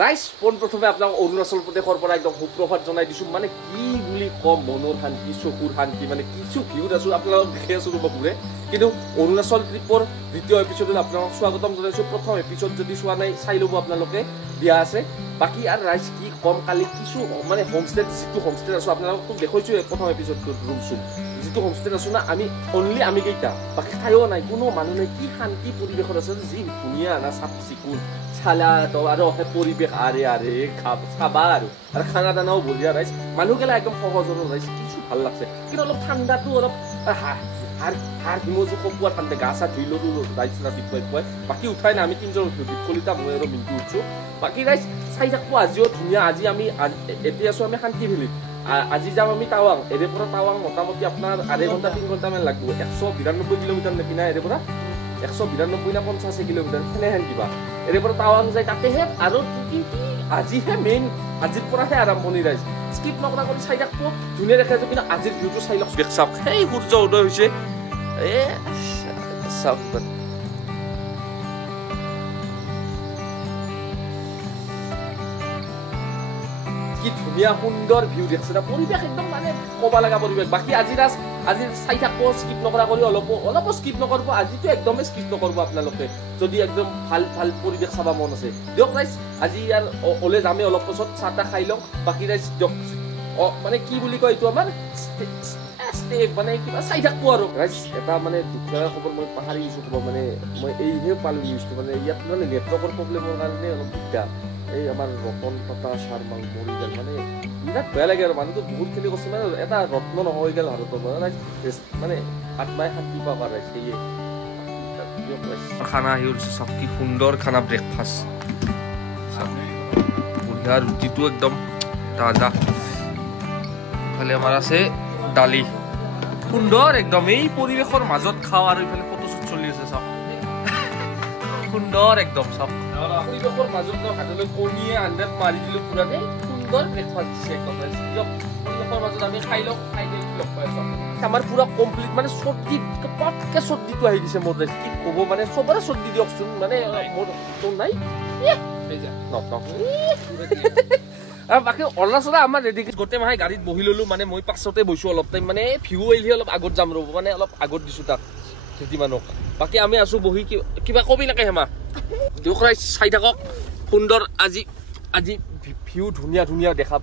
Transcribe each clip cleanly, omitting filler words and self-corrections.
ৰাইজ পোনপ্ৰথমে আপোনাক অৰুণাচল প্ৰদেশৰ পৰা একদম সুপ্ৰভাত জনাই দিছোঁ মানে কি বুলি কম মনৰ শান্তি চকুৰ শান্তি মানে কিছু ভিউত আছোঁ আপোনালোকক দেখি আছোঁ ৰ'ব পুৰে কিন্তু অৰুণাচল ট্ৰিপৰ দ্বিতীয় এপিছডত আপোনালোকক স্বাগতম জনাইছোঁ প্ৰথম এপিছড যদি চোৱা নাই চাই ল'ব আপোনালোকে দিয়া আছে বাকী আৰু ৰাইজ কি কম কালি কিছু মানে হোমষ্টেত যিটো হোমষ্টেত আছোঁ আপোনালোকক দেখুৱাইছোঁ প্ৰথম এপিছডটোত ৰুম চুম যিটো হোমষ্টেত আছোঁ না আমি কেইটা বাকী ঠাইও নাই কোনো মানুহ নাই কি শান্তি পৰিৱেশত আছে যি ধুনীয়া না চাফ চিকুণ চালা আৰু পৰিৱেশ আৰে খাবা আৰু খানা দানাও বঢ়িয়া ৰাইজ মানুহগিলা একদম সহজ সৰল ৰাইজ কিছু ভাল লাগছে কিন্তু অলপ ঠাণ্ডাটো অলপ হাড় হিমজু কমোৱা ঠাণ্ডা গা চা ধুই ল'লোঁ ৰাইজ ৰাতিপুৱাই বাকী উঠাই নাই আমি তিনিজন উঠিলোঁ কলিতা মই আৰু মিণ্টু উঠছোঁ বাকী ৰাইজ চাই থাকোঁ আজিও ধুনীয়া আজি আমি এতিয়া আছোঁ আমি শান্তি ভেলীত আজি যাম আমি টাৱাং এৰে পৰা টাৱাং মোটামুটি আপোনাৰ আধা ঘণ্টা 3 ঘণ্টামান লাগিব 192 কিলোমিটাৰ নেকি না এৰে পৰা 192 না 50 কিলোমিটাৰ সেনেহেন কিবা এৰে পৰা টাৱাং যায় তাতেহে আৰু আজিহে মেইন আজিৰ পৰাহে আৰম্ভণি ৰাইজ স্কিপ নকৰা কৰি চাই থাকব ধুনীয়া দেখা যায় কিন্তু আজিৰ ভিউটো চাই লওক চাওক সেই সূৰ্য উদয় হৈছে চাওক কি ধুনীয়া সুন্দৰ ভিউ দেখছে না পৰিৱেশ একদম মানে ক'ব লগা পৰিৱেশ বাকী আজি চাই থাকব স্কিপ নকৰা কৰি অলপ স্কিপ নকৰিব আজিতো একদমেই স্কিপ নকৰিব আপোনালোকে যদি একদম ভাল পৰিৱেশ চাব মন আছে দিয়ক ৰাইজ আজি ইয়াৰ ওলে যামে অলপ পাছত চাহ তাহ খাই লওঁ বাকী ৰাইজ দিয়ক মানে কি বুলি কয় এইটো আমাৰ মানে কিবা চাই থাকব আৰু ৰাইজ এটা মানে দুখীয়া খবৰ মই পাহৰি গৈছোঁ ক'ব মানে মই এইহে পালোঁ নিউজটো মানে ইয়াত মানে নেটৱৰ্কৰ প্ৰব্লেমৰ কাৰণে অলপ দিগদাৰ এই আমাৰ ৰতন টাটা শৰ্মা মৰি গ'ল মানে বিৰাট বেয়া লাগে আৰু মানুহটো বহুত খেলি কৰিছে মানে এটা ৰত্ন নহয় গ'ল ভাৰতৰ মানে আত্মাই শান্তি পাব পাৰে সেয়ে খানা আহি উঠিছে চব কি সুন্দৰ খানা ব্ৰেকফাষ্ট বঢ়িয়া ৰুটিটো একদম তাজা ইফালে আমাৰ আছে দালি সুন্দৰ একদম এই পৰিৱেশৰ মাজত খাওঁ আৰু ইফালে ফটোশ্বুট চলি আছে চব সুন্দৰ একদম চব পৰিৱেশৰ মাজত হাতলৈ কণীয়ে আঞ্জাত মাৰি দিলোঁ পুৰাকে সুন্দৰ ব্ৰেকফাষ্ট দিছে একদম দিয়ক পৰিৱেশৰ মাজত আমি খাই লওঁ খাই দিওঁ লগ পাই আছোঁ আমাৰ পুৰা কমপ্লিট মানে চৰ্দি পটকৈ চৰ্দিটো আহি দিছে মোৰ কি ক'ব মানে চবৰে চৰ্দি দিয়কচোন মানে মোৰ নাই আৰু বাকী অৰুণাচল আমাৰ ৰেডি গোটেই মাহে গাড়ীত বহি ল'লোঁ মানে মই পাছতে বহিছোঁ অলপ টাইম মানে ভিউ আহিলে অলপ আগত যাম ৰ'ব মানে অলপ আগত দিছোঁ তাক খেতি মানুহক বাকী আমি আছোঁ বহি কিবা কবি নাকে হেমা দিয়ক ৰাইজ চাই থাকক সুন্দৰ আজি ভিউ ধুনীয়া দেখাম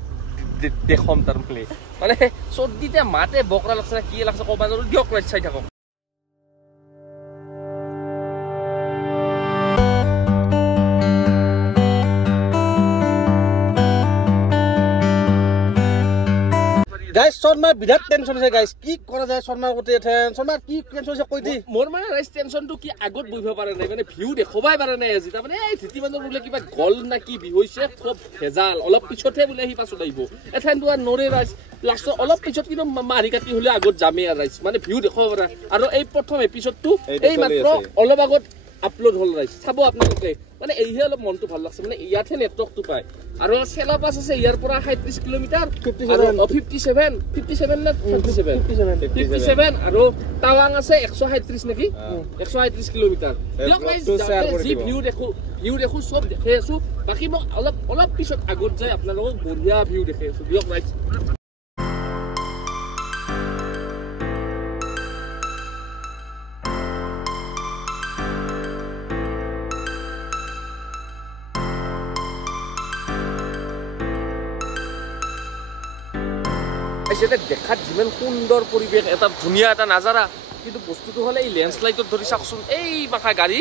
তাৰমানে মানে চৰ্দিতে মাতে বকৰা লাগছে কি লাগছে ক'ব নোৱাৰোঁ দিয়ক ৰাইজ চাই থাকক গাইজ শৰ্মাৰ বিৰাট টেনশ্যন আছে গাইজ কি কৰা যায় শৰ্মাৰ গোটেই শৰ্মাৰ কি টেনশ্যন আছে কৈ দি মোৰ মানে ৰাইজ টেনশ্যনটো কি আগত বহিব পাৰে নাই মানে ভিউ দেখুৱাই পাৰে নাই আজি তাৰমানে এই ধুতি মানুহৰ বোলে কিবা গল না কি বিহু হৈছে খুব ভেজাল অলপ পিছতহে বোলে আহি পাছত আহিব এঠাইতো আৰু নৰে ৰাইজ লাষ্টত অলপ পিছত কিন্তু মাৰি কাটি হ'লে আগত যামেই আৰু ৰাইজ মানে ভিউ দেখুৱাব পাৰে আৰু এই প্ৰথম এপিছডটো এই মাত্ৰ অলপ আগত আপলোড হ'ল ৰাইজ চাব আপোনালোকে মানে এইহে অলপ মনটো ভাল লাগছে মানে ইয়াতহে নেটৱৰ্কটো পায় আৰু চেলা পাছ আছে ইয়াৰ পৰা 37 কিলোমিটাৰ 57 নে 57 আৰু টাৱাং আছে 137 নেকি 137 কিলোমিটাৰ যি ভিউ দেখো চব দেখি আছো বাকী মই অলপ পিছত আগত যাই আপোনালোকক বঢ়িয়া ভিউ দেখি আছো দিয়ক ৰাইজ দেখাত যিমান সুন্দৰ পৰিৱেশ এটা ধুনীয়া এটা নাজাৰা কিন্তু বস্তুটো হ'লে এই লেণ্ডশ্লাইডত ধৰি চাওকচোন এই মাখা গাড়ী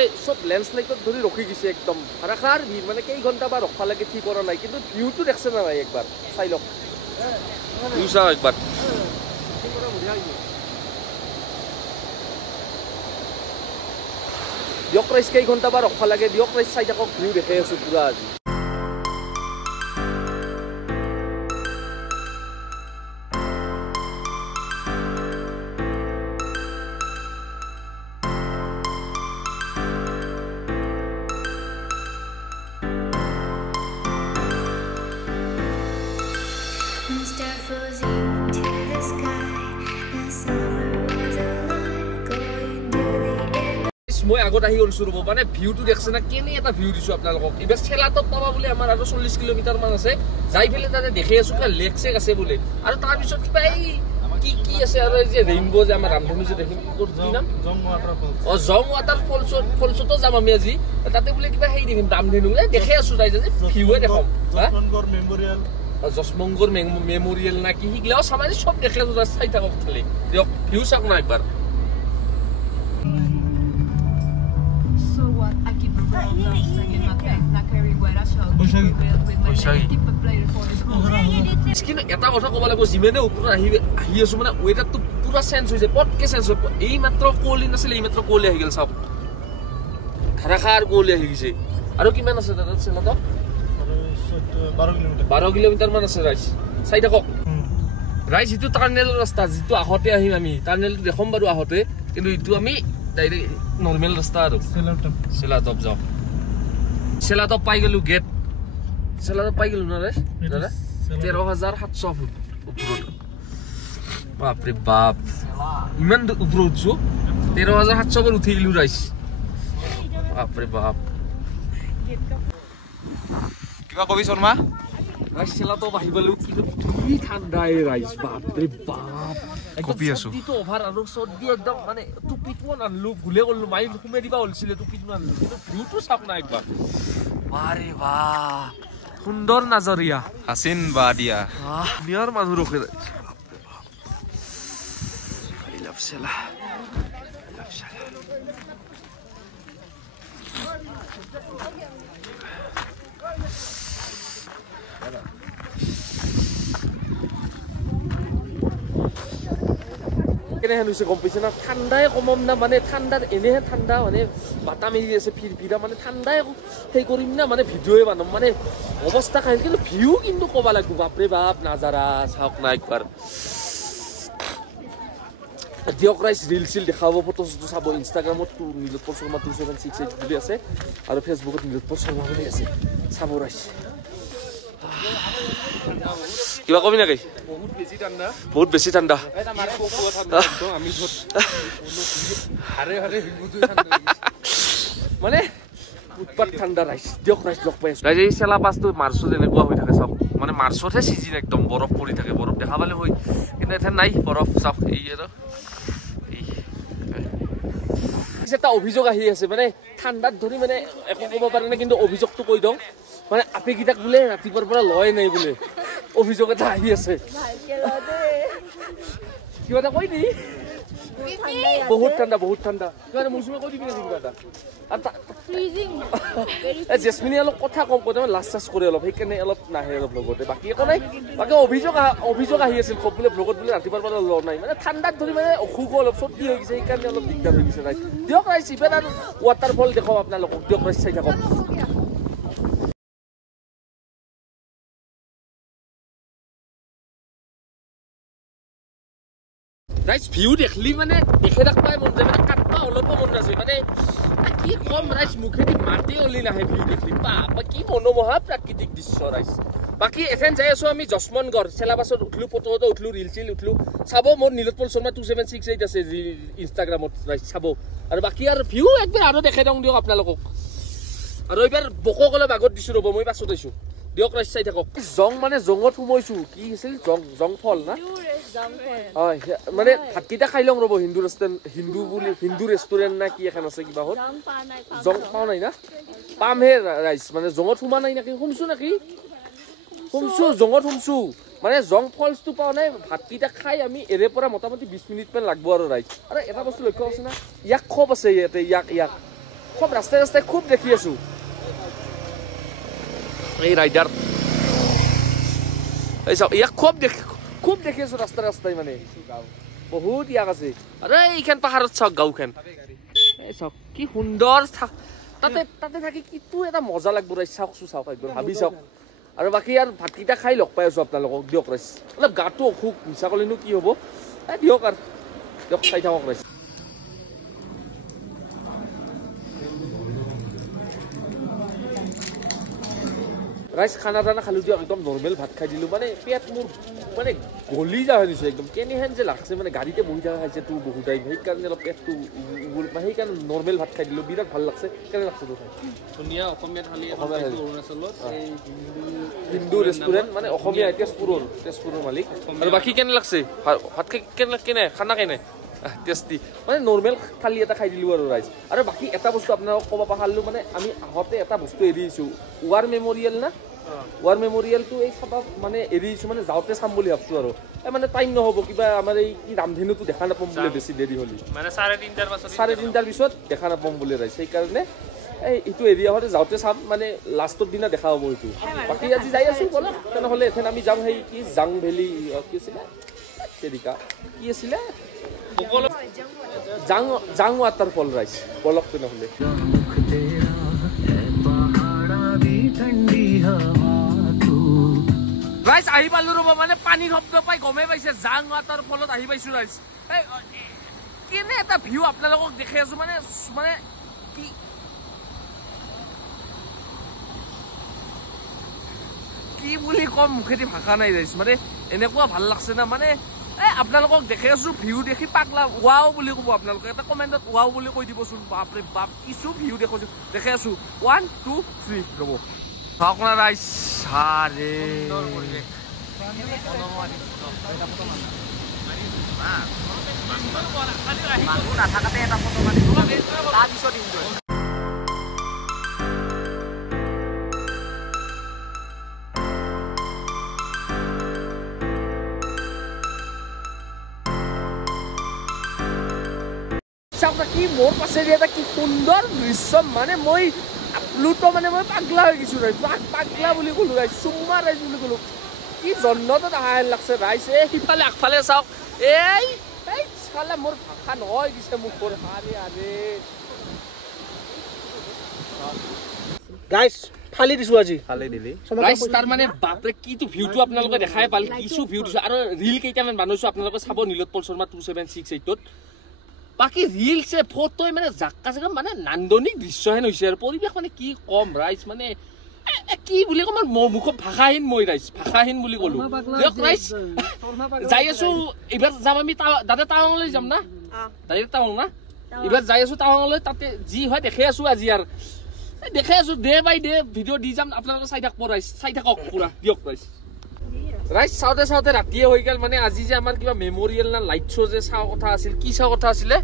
এই চব লেণ্ডশ্লাইডত ধৰি ৰখি গৈছে একদম ভাড়াখাৰ ভিৰ মানে কেই ঘণ্টা বা ৰখা লাগে ঠিক কৰা নাই কিন্তু ভিউটো দেখছে না নাই একবাৰ চাই লওক ভিউ চাওক একবাৰ দিয়ক ৰাইজ কেই ঘণ্টা বা ৰখা লাগে দিয়ক ৰাইজ চাই থাকক ভিউ দেখাই আছোঁ পুৰা আজি মই আগত আহি কৰিছো ৰ'ব মানে ভিউটো দেখছে না কেনে এটা ভিউ দিছো আপোনালোকক এবাৰ চেলাতপ পাবা বুলি আমাৰ আৰু 40 কিলোমিটাৰ মান আছে যাই ফেলে তাতে দেখি আছো কিবা লেক চেক আছে বুলি আৰু তাৰ পিছত কিবা এই কি আছে আৰু এই যে ৰেইনবো যে আমাৰ ৰামধনু যে দেখিম কি নাম জং ৱাটাৰ ফলছতো যাম আমি আজি তাতে বোলে কিবা হেই দেখিম ৰামধনু দেখি আছো যাই যে ভিউৱে দেখাম জসমংগৰ মেমৰিয়েল না কি হিগলাও সামান্য সব দেখলে তো চাই থাকক খালি দিয়ক ভিউ চাক না একবাৰ কিন্তু এটা কথা ক'ব লাগিব যিমানে ওপৰত আহি আছো মানে ৱেডাৰটো পুৰা চেঞ্জ হৈছে পটকে চেঞ্জ হয় এই মাত্ৰ কুঁৱলী নাছিলে এই মাত্ৰ কুঁৱলী আহি গ'ল চাওক ধাৰাসাৰ কুঁৱলী আহি গৈছে আৰু কিমান আছে দাদা চেলাটো 12 কিলোমিটাৰ মান আছে ৰাইজ চাই থাকক ৰাইজ এইটো টাৰ্নেলৰ ৰাস্তা যিটো আহতে আহিম আমি টাৰ্নেলটো দেখম বাৰু আহতে কিন্তু এইটো আমি ডাইৰেক্ট নৰ্মেল ৰাস্তা আৰু চেলাটপ যাওঁ চেলাটপ পাই গ'লো গেট চেলাটপ পাই গ'লো না ৰাইজ দাদা 13,700 ফুট ওপৰত বাপৰে বাপ ইমান ওপৰত উঠছো 13,700 ফুট উঠি গ'লো ৰাইজ বাপৰে বাপ কিবা কবি শৰ্মা ৰাইজ চেলাটপ আহি পালো কিন্তু কি ঠাণ্ডা এই ৰাইজ বাপৰে বাপ কপি আছো তো অভাৰ আৰু সৰ্দি একদম মানে টুপিটো নানলো ভুলে গ'লো মাই ঘুমে দিবা হলছিলে টুপিটো নানলো কিন্তু ভিউটো চাওক না একবাৰ বাৰে বাপ সুন্দৰ নাজৰিয়া হাসিন বাদিয়া নিয়াৰ মানুহ ৰখে I love Sela কেনেহেন হৈছে গম পাইছে না ঠাণ্ডাই কমম না মানে ঠাণ্ডাৰ এনেহে ঠাণ্ডা মানে বাটা মেলি আছে ফিৰা মানে ঠাণ্ডাই সেই কৰিম না মানে ভিডিঅ'য়ে বানাম মানে অৱস্থা খাই কিন্তু ভিউ কিন্তু ক'ব লাগিব বাপৰে বাপ নাজাৰা চাওক না একবাৰ দিয়ক ৰাইজ ৰিল চিল দেখাব ফটো চটো চাব ইনষ্টাগ্ৰামত নীলোৎপল শৰ্মা 2768 বুলি আছে আৰু ফেচবুকত নীলোৎপল শৰ্মা বুলি আছে চাব ৰাইজ কিবা কবি নাকি বহুত বেছি ঠাণ্ডা মানে উৎপাত ঠাণ্ডা ৰাইজ দিয়ক ৰাইজ লগ পাই আছো ৰাইজ এই চেলা পাছটো মাৰ্চত এনেকুৱা হৈ থাকে চাওক মানে মাৰ্চতহে চিজিন একদম বৰফ পৰি থাকে বৰফ দেখা পালে হয় কিন্তু এতিয়া নাই বৰফ চাওক এই আৰু এটা অভিযোগ আহি আছে মানে ঠাণ্ডাত ধৰি মানে একো ক'ব পাৰে নাই কিন্তু অভিযোগটো কৈ দিওঁ মানে আপেকেইটাক বোলে ৰাতিপুৱাৰ পৰা লয় নাই বোলে অভিযোগ এটা আহি আছে কিবা এটা কৈ দি বহুত ঠাণ্ডা কিবা মৌচুমে কৈ দিবি কিবা এটা জেচমিনে অলপ কথা কম কৈ লাজ চাজ কৰে অলপ সেইকাৰণে অলপ নাহে অলপ লগতে বাকী একো নাই বাকী অভিযোগ আহি আছিল খুব বোলে ব্লগত বোলে ৰাতিপুৱাৰ পৰা লোৱা নাই মানে ঠাণ্ডাত ধৰি মানে অসুখ অলপ চৰ্দি হৈ গৈছে সেইকাৰণে অলপ দিগদাৰ হৈ গৈছে ৰাইজ দিয়ক ৰাইজ ইভেন আৰু ৱাটাৰফল দেখাওঁ আপোনালোকক দিয়ক ৰাইজ চাই থাকক ৰাইজ ভিউ দেখলি মানে দেখে থাকবাই মন যায় মানে কাটবা অলপ মন নাযায় মানে কি কম ৰাইজ মুখেদি মাতি অলি নাহে ভিউ দেখলি বাপা কি মনোমোহা প্ৰাকৃতিক দৃশ্য ৰাইজ বাকী এফেন যাই আছো আমি জসমনগড় চেলাবাছত উঠলো ফটো উঠলো ৰিল চিল উঠলো চাব মোৰ নীলোৎপল শৰ্মা 2768 আছে ইনষ্টাগ্ৰামত ৰাইজ চাব আৰু বাকী আৰু ভিউ একবাৰ আৰু দেখাই দিওঁ দিয়ক আপোনালোকক আৰু এইবাৰ বকসকলক আগত দিছো ৰ'ব মই পাছত আছো দিয়ক ৰাইজ চাই থাকক জং মানে জঙত সোমাইছো কি আছিল জং ফল না হয় মানে ভাতকেইটা খাই লওঁ ৰ'ব হিন্দু ৰেষ্টুৰেণ্ট না কি এখন আছে কিবা হ'ল জং পাওঁ নাই না পামহে ৰাইজ মানে জঙত সোমা নাই নাকি শুনছো জঙত শুনছো মানে জং ফলছটো পাওঁ নাই ভাতকেইটা খাই আমি এৰে পৰা মোটামুটি 20 মিনিট মান লাগব আৰু ৰাইজ আৰু এটা বস্তু লক্ষ্য আছে না ইয়াক খুব আছে ইয়াতে ইয়াক খুব ৰাস্তাই খুব দেখি আছো এই ৰাইডাৰ এই চাওক ইয়াক খুব দেখি আছো ৰাস্তাই মানে বহুত ইয়াক আছে আৰু এইখন পাহাৰত চাওক গাঁওখন এই চাওক কি সুন্দৰ তাতে থাকি কিটো এটা মজা লাগব ৰাইজ চাওক একদম ভাবি চাওক আৰু বাকী আৰু ভাতকেইটা খাই লগ পাই আছো আপোনালোকক দিয়ক ৰাইজ অলপ গাটো অসুখ মিছা ক'লেনো কি হ'ব দিয়ক আৰু দিয়ক চাই থাকক ৰাইজ ৰাইচ খানা দানা খালো দিয়ক একদম নৰ্মেল ভাত খাই দিলোঁ মানে পেট মোৰ মানে গলি যা হৈ গৈছে একদম কেনেহেন যে লাগছে মানে গাড়ীতে বহি থকা খাইছে তোৰ বহুত টাইম সেইকাৰণে অলপ পেটটো সেইকাৰণে নৰ্মেল ভাত খাই দিলোঁ বিৰাট ভাল লাগছে কেনে লাগছে তোৰ খাই ধুনীয়া অসমীয়া থালি অৰুণাচলত হিন্দু ৰেষ্টুৰেণ্ট মানে অসমীয়া তেজপুৰৰ মালিক আৰু বাকী কেনে লাগছে ভাত খাই কেনে খানা কেনে টেষ্টি মানে নৰ্মেল থালি এটা খাই দিলোঁ আৰু ৰাইজ আৰু বাকী এটা বস্তু আপোনালোকক ক'ব পাহৰিলোঁ মানে আমি আহোঁতে এটা বস্তু এৰি দিছোঁ ৱাৰ মেমৰিয়েল না ৱাৰ মেমৰিয়েলটো এই চাব মানে এৰি দিছোঁ মানে যাওঁতে চাম বুলি ভাবছোঁ আৰু এই মানে টাইম নহ'ব কিবা আমাৰ এই কি ৰামধেনুটো দেখা নাপাম বুলি বেছি দেৰি হ'লে মানে 3:30 পিছত দেখা নাপাম বুলি ৰাইজ সেইকাৰণে এইটো এৰিয়া হ'লে যাওঁতে চাম মানে লাষ্টৰ দিনা দেখা হ'ব এইটো বাকী আজি যাই আছোঁ ব'লক তেনেহ'লে এথেন আমি যাম সেই কি জাং ভেলী কি আছিলে তেৰিকা কি আছিলে জাং ৱাটাৰফল ৰাইজ ব'লক তেনেহ'লে ৰাইজ আহি পালোঁ ৰ'ব মানে পানীৰ শব্দ পাই গমেই পাইছে জাং ৱাটাৰফলত আহি পাইছোঁ ৰাইজ কেনে এটা ভিউ আপোনালোকক দেখি আছোঁ মানে মানে কি কি বুলি কম মুখেদি ভাষা নাই ৰাইজ মানে এনেকুৱা ভাল লাগছে না মানে আপোনালোকক দেখি আছোঁ ভিউ দেখি পাগলা ৱাও বুলি ক'ব আপোনালোকে এটা কমেণ্টত ৱাও বুলি কৈ দিবচোন বাপৰে বাপ কিছু ভিউ দেখি আছোঁ 1 2 3 ৰ'ব চাওক না ৰাইজ চাৰে নাথাকাতে এটা ফটো মাৰি তাৰপিছত ইনজয় কি মোৰ পাছেদি এটা কি সুন্দৰ দৃশ্য মানে মই প্লুটো মানে মই পাগলা হৈ গৈছোঁ ৰাইজ পাগলা বুলি ক'লোঁ ৰাইজ চুম্মা ৰাইজ বুলি ক'লোঁ কি জন্মত অহা হেন লাগছে ৰাইজ সিফালে আগফালে চাওক এই চালে মোৰ ভাষা নহয় দিছে মোক গাইজ ফালি দিছোঁ আজি ৰাইজ তাৰ মানে বাপৰে কিটো ভিউটো আপোনালোকে দেখাই পালে কিছু ভিউ দিছোঁ আৰু ৰিল কেইটামান বনাইছোঁ আপোনালোকে চাব নীলোৎপল শৰ্মা 2768ত বাকী ৰিলছে ফটোই মানে জাকা জাকা মানে নান্দনিক দৃশ্যহেন হৈছে আৰু পৰিৱেশ মানে কি কম ৰাইজ মানে কি বুলি ক'ম মোৰ মুখত ভাষাহীন মই ৰাইজ ভাষাহীন বুলি ক'লোঁ দিয়ক ৰাইজ যাই আছোঁ এইবাৰ যাম আমি দাদা টাৱাঙলৈ যাম না ডাইৰেক্ট টাৱাং না এইবাৰ যাই আছোঁ টাৱাঙলৈ তাতে যি হয় দেখি আছোঁ আজি আৰু দেখি আছোঁ ডে বাই ডে ভিডিঅ' দি যাম আপোনালোকে চাই থাকক ৰাইজ চাই থাকক পুৰা দিয়ক ৰাইজ ৰাইজ চাওঁতে চাওঁতে ৰাতিয়ে হৈ গ'ল মানে আজি যে আমাৰ কিবা মেমৰিয়েল না লাইট শ্ব' যে চাওঁ কথা আছিল কি চাওঁ কথা আছিলে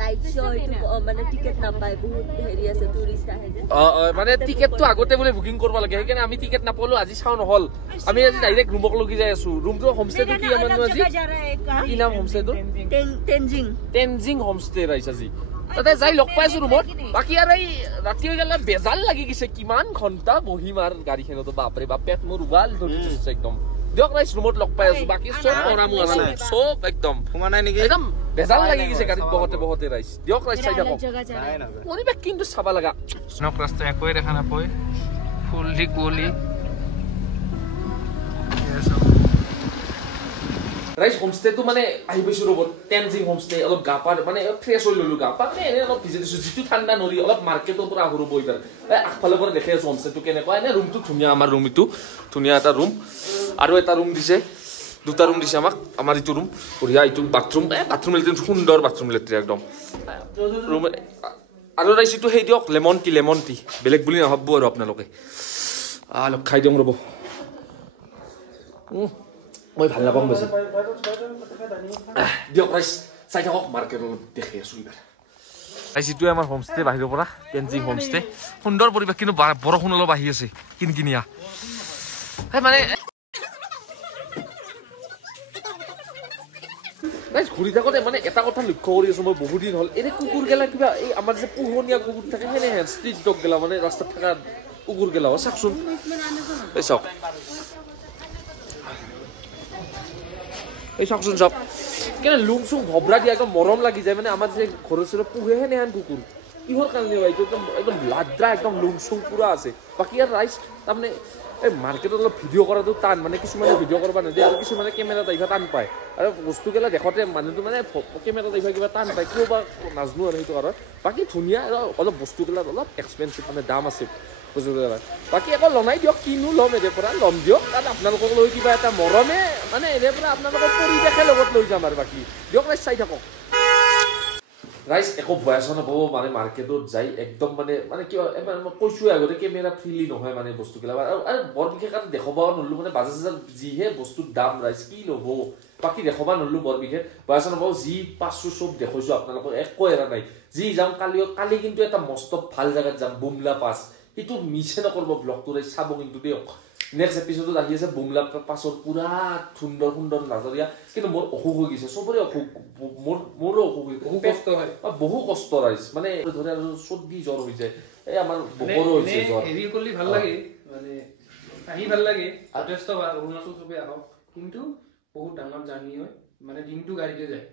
লাইট শ্ব' মানে টিকেট নাপায় বহুত হেৰি আছে টুৰিষ্ট আহে যে মানে টিকেটটো আগতে বোলে বুকিং কৰিব লাগে সেইকাৰণে আমি টিকেট নাপালোঁ আজি চাওঁ নহ'ল আমি আজি ডাইৰেক্ট ৰুমক লগি যাই আছোঁ ৰুমটো হোমষ্টেটো কি আমাৰ আজি কি নাম হোমষ্টেটো টেনজিং হোমষ্টে ৰাইজ আজি তাতে যাই লগ পাইছোঁ ৰুমত বাকী আৰু এই ৰাতি হৈ গ'লে বেজাল লাগি গৈছে কিমান ঘণ্টা বহিম আৰু গাড়ীখনতো বাপৰে বাপ পেট মোৰ উবাল ধৰি দিছে একদম দিয়ক ৰাইজ ৰুমত লগ পাই আছোঁ বাকী চব অৰামো আছে চব একদম সোমা নাই নেকি একদম বেজাল লাগি গৈছে গাড়ীত বহতে ৰাইজ দিয়ক ৰাইজ চাই থাকক পৰিৱেশ কিন্তু চাব লগা স্নক ৰাস্তা একোৱে দেখা নাপায় ফুললি কুঁৱলী ৰাইজ হোমষ্টেটো মানে আহি পাইছোঁ ৰ'ব টেনজিং হোমষ্টে অলপ গা পা মানে ফ্ৰেছ হৈ ল'লোঁ গা পা এনেই অলপ ভিজি দিছোঁ যিটো ঠাণ্ডা নৰি অলপ মাৰ্কেটৰ পৰা আহোঁ ৰ'ব এইবাৰ আগফালৰ পৰা দেখি আছোঁ হোমষ্টেটো কেনেকুৱা এনে ৰুমটো ধুনীয়া আমাৰ ৰুম এইটো ধুনীয়া এটা ৰুম আৰু এটা ৰুম দিছে দুটা ৰুম দিছে আমাক আমাৰ এইটো ৰুম বঢ়িয়া এইটো বাথৰুম বাথৰুম লেট্ৰিন সুন্দৰ বাথৰুম লেট্ৰিন একদম ৰুম আৰু ৰাইজ এইটো সেই দিয়ক লেমন টি বেলেগ বুলি নাভাবব আৰু আপোনালোকে অলপ খাই দিওঁ ৰ'ব মই ভাল নাপাম বেছি দিয়ক ৰাইজ চাই থাকক মাৰ্কেট অলপ দেখি আছোঁ এইবাৰ ৰাইজ এইটোৱে আমাৰ হোমষ্টে বাহিৰৰ পৰা টেনজিং হোমষ্টে সুন্দৰ পৰিৱেশ কিন্তু বৰষুণ অলপ আহি আছে কিনকিনীয়া মানে ৰাইজ ঘূৰি থাকোঁতে মানে এটা কথা লক্ষ্য কৰি আছোঁ মই বহুত দিন হ'ল এনে কুকুৰ গেলা কিবা এই আমাৰ যে পোহনীয়া কুকুৰ থাকে সেনেহেন ষ্ট্ৰীট ডগ গেলা মানে ৰাস্তাত থকা কুকুৰ গেলা চাওকচোন এই চাওক এই চাওকচোন চাওক কেনে লুং চুং ভবৰা দিয়া একদম মৰম লাগি যায় মানে আমাৰ যে ঘৰৰ ওচৰত পোহে সেনেহেন কুকুৰ কিহৰ কাৰণে এইটো একদম একদম লাদ্ৰা একদম লুং চুং পুৰা আছে বাকী ইয়াৰ ৰাইজ তাৰমানে এই মাৰ্কেটত অলপ ভিডিঅ' কৰাটো টান মানে কিছুমানে ভিডিঅ' কৰিব নিদিয়ে আৰু কিছুমানে কেমেৰাত আহিবা টান পায় আৰু বস্তুগিলা দেখোঁতে মানুহটো মানে কেমেৰাত আহিবা কিবা টান পায় কিয় বা নাজানো আৰু সেইটো কাৰণ বাকী ধুনীয়া অলপ বস্তুগিলাত অলপ এক্সপেঞ্চিভ মানে দাম আছে বুজিব বাকী একো লনাই দিয়ক কিনো ল'ম এৰে পৰা ল'ম দিয়ক কাৰণ আপোনালোকক লৈ কিবা এটা মৰমে মানে এৰে পৰা আপোনালোকৰ পৰিৱেশে লগত লৈ যাম আৰু বাকী দিয়ক ৰাইজ চাই থাকক ৰাইজ একো বয়স নাপাব মানে মাৰ্কেটত যাই একদম মানে কিবা কৈছোৱে আগতে কেমেৰা ফ্ৰীলি নহয় মানে বস্তুবিলাক আৰু বৰ বিশেষ আৰু দেখাবও নললো মানে বাজাজ যিহে বস্তুৰ দাম ৰাইজ কি ল'ব বাকী দেখাব নললো বৰ বিশেষ বয়স নাপাব যি পাঁচশো চব দেখাইছো আপোনালোকক একো এৰা নাই যি যাম কালি কিন্তু এটা মস্ত ভাল জাগাত যাম বুমলা পাছ সেইটো মিছে নকৰিব ব্লগটো ৰাইজ চাব কিন্তু দিয়ক নেক্সট এপিসোডত আহি আছে বুমলা পাছৰ পুৰা সুন্দৰ সুন্দৰ নাজৰিয়া কিন্তু মোৰ অসুখ হৈ গৈছে চবৰে অসুখ মোৰো অসুখ বহু কষ্ট ৰাইজ মানে ধৰে আৰু চৰ্দি জ্বৰ হৈ যায় এই আমাৰ বকৰো হৈছে জ্বৰ হেৰি কৰিলে ভাল লাগে মানে আহি ভাল লাগে যথেষ্ট অৰুণাচল চবে আহক কিন্তু বহুত ডাঙৰ জাৰ্নি হয় মানে দিনটো গাড়ীতে যায়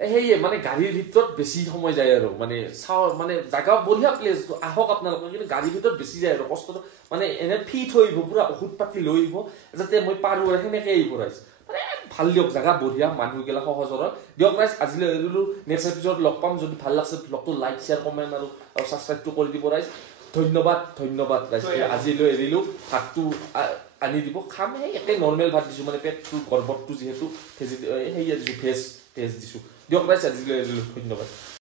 সেয়ে মানে গাড়ীৰ ভিতৰত বেছি সময় যায় আৰু মানে চাও মানে জাগা বঢ়িয়া প্লেচ আহক আপোনালোকে কিন্তু গাড়ীৰ ভিতৰত বেছি যায় আৰু কষ্ট মানে এনে ফিট হৈ আহিব পুৰা ঔষধ পাতি লৈ আহিব যাতে মই পাৰো আৰু সেনেকে আহিব ৰাইজ মানে ভাল দিয়ক জাগা বঢ়িয়া মানুহগিলা সহজৰ দিয়ক ৰাইজ আজিলৈ এৰিলো নেক্সট এপিসোড লগ পাম যদি ভাল লাগছে ব্লগটো লাইক শ্বেয়াৰ কমেণ্ট আৰু সাবস্ক্ৰাইবটো কৰি দিব ৰাইজ ধন্যবাদ ৰাইজ আজিলৈ এৰিলো ভাতটো আনি দিব খাম সেই একে নৰ্মেল ভাত দিছো মানে পেটটো গৰ্ভটো যিহেতু সেয়া দিছো ভেজ দিছো দিয়ক ৰাইজ আজিলৈ এৰিলো ধন্যবাদ